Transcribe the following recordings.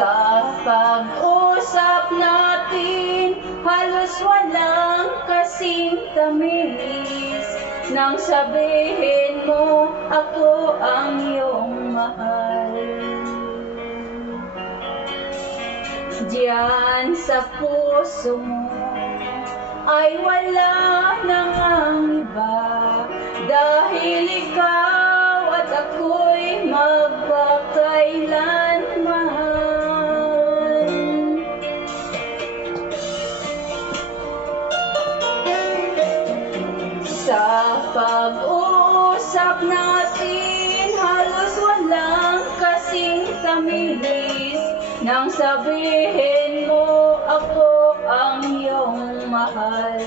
Sa pag-usap natin, halos walang kasing tamis. Nang sabihin mo, ako ang iyong mahal. Diyan sa puso mo ay wala nang ang iba, dahil ikaw at ako'y magpakailanman. Sa pag-uusap natin, halos walang kasing tamis. Nang sabihin mo, ako ang iyong mahal.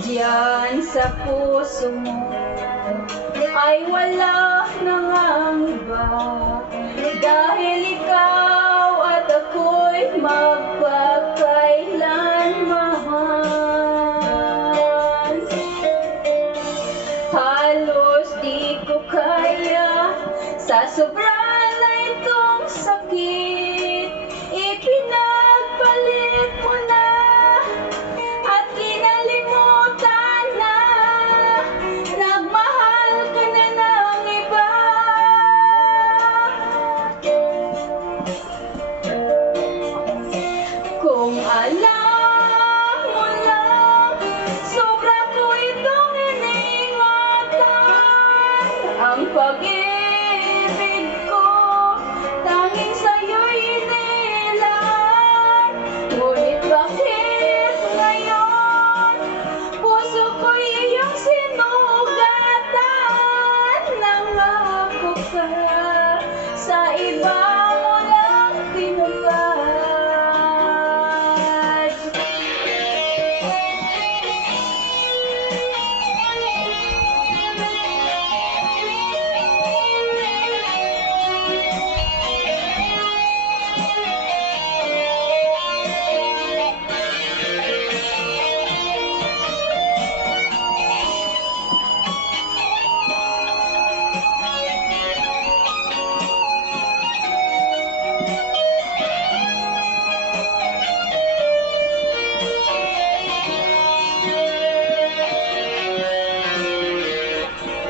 Diyan sa puso mo ay wala nang ang iba, dahil ikaw at ako'y magpakailanman. Halos di ko kaya sa sobra na itong sakit, ipinagpalit mo na at kinalimutan na, nagmahal ka na ng iba. Kung alam mo lang, sobra ko itong iniingatan. Ang pag-ibig ko tanging sa'yo'y inilaan. Ngunit bakit ngayon puso ko'y iyong sinugatan? Nangako ka, sa iba mo lang tinupad.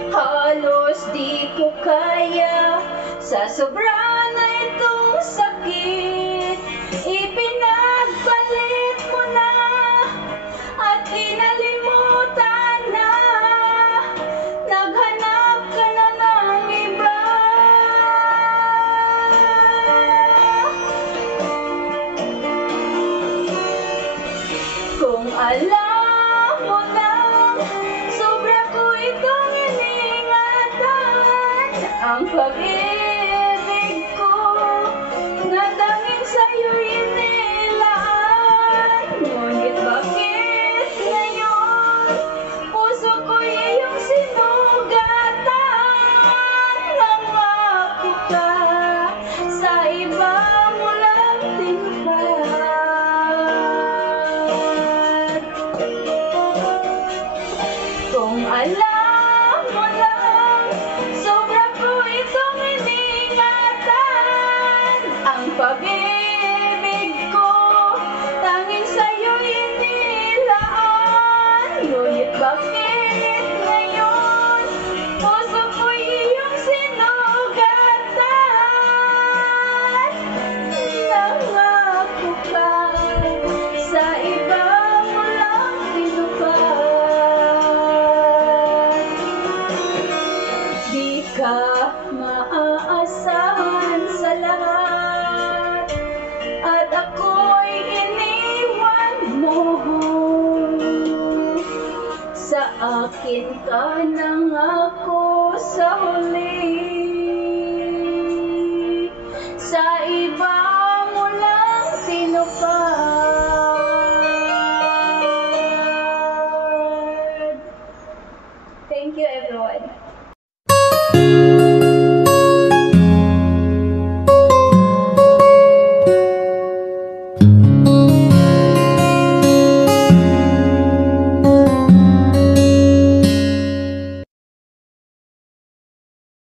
Halos di ko kaya sa sobra na itong sakit, ipinagpalit mo na at kinalimutan na, naghanap ka na ng iba. Kung alam mo lang, sobra ko itong iniingatan. Ang pag-ibig ko na tanging sa'yo'y inilaan. Ngunit bakit ngayon puso ko'y iyong sinugatan? Nangako ka, sa iba mo lang tinupad. Kung alam mo lang, sobra ko itong iniingatan. Ang pag-ibig ko tanging sa'yo'y inilaan. Ngunit bakit ngayon puso ko'y iyong sinugatan? Nangako ka, sa iba mo lang tinupad. Di ka maaasahan sa lahat, at ako'y iniwan mo. Sa akin ka nangako sa huli, sa iba mo lang tinupad. Thank you, everyone.